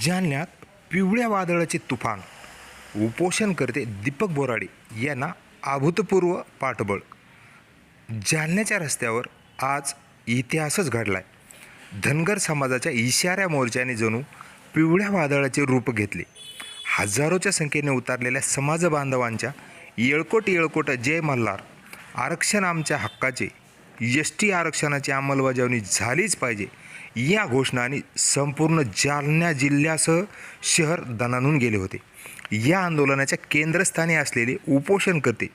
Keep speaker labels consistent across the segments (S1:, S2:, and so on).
S1: जालन्यात पिवळ्या वादळाचे तुफान उपोषणकर्ते दीपक बोराडे यांना अभूतपूर्व पाठबळ. जालन्याच्या रस्त्यावर आज इतिहासच घडलाय. धनगर समाजाच्या इशाऱ्या मोर्चाने जणू पिवळ्या वादळाचे रूप घेतले. हजारोच्या संख्येने उतरलेल्या समाज बांधवांच्या येळकोट येळकोट जय मल्हार आरक्षण आमच्या हक्काचे एस टी आरक्षणाची अंमलबजावणी झालीच पाहिजे या घोषणाने संपूर्ण जालना जिल्ह्यासह शहर दणानून गेले होते. या आंदोलनाच्या केंद्रस्थानी असलेले उपोषणकर्ते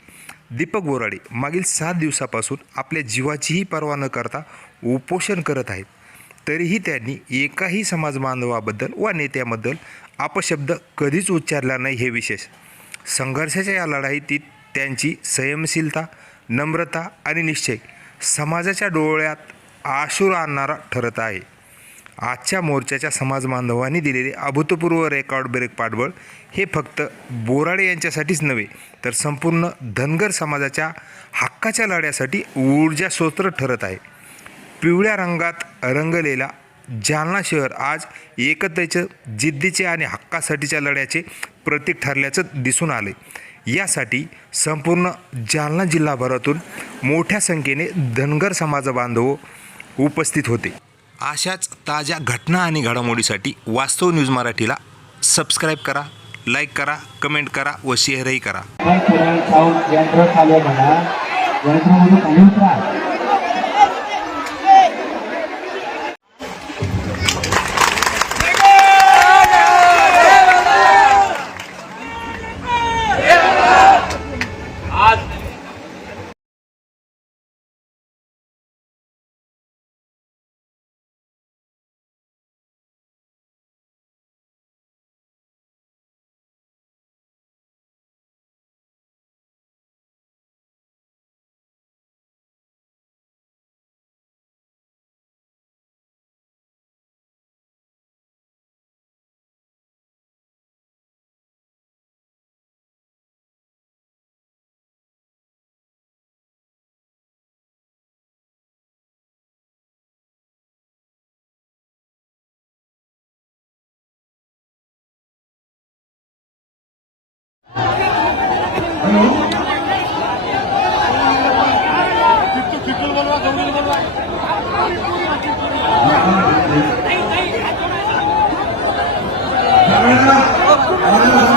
S1: दीपक बोराडे मागील सात दिवसापासून आपल्या जीवाचीही पर्वा न करता उपोषण करत आहेत. तरीही त्यांनी एकाही समाज बांधवाबद्दल वा नेत्याबद्दल अपशब्द कधीच उच्चारला नाही हे विशेष. संघर्षाच्या या लढाईतीत त्यांची संयमशीलता नम्रता आणि निश्चय समाजाच्या डोळ्यात आशूर आणणारा ठरत आहे. आजच्या मोर्चाच्या समाज बांधवांनी दिलेले अभूतपूर्व रेकॉर्ड ब्रेक पाठबळ हे फक्त बोराडे यांच्यासाठीच नव्हे तर संपूर्ण धनगर समाजाच्या हक्काच्या लढ्यासाठी ऊर्जा स्रोत ठरत आहे. पिवळ्या रंगात रंगलेला जालना शहर आज एकतेचं जिद्दीचे आणि हक्कासाठीच्या लढ्याचे प्रतीक ठरल्याचं दिसून आले यासाठी संपूर्ण जालना जिल्हाभरातून मोठ्या संख्येने धनगर समाज बांधव उपस्थित होते. अशाच ताज्या घटना आणि घडामोडीसाठी वास्तव न्यूज मराठीला सबस्क्राईब करा लाईक करा कमेंट करा व शेअरही करा.
S2: पण यंत्र साऊंड यंत्र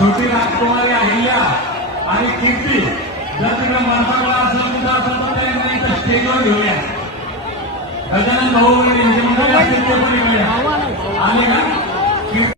S3: छोटी राजकुमारी अहिल्या आणि कीर्ती जर तिकडे मनपाला असेल सुद्धा असेल तर त्यांना इथं स्टेजवर घेऊया. गजानन भाऊ वगैरे यांचे मंडळी असतील ते पण घेऊया आणि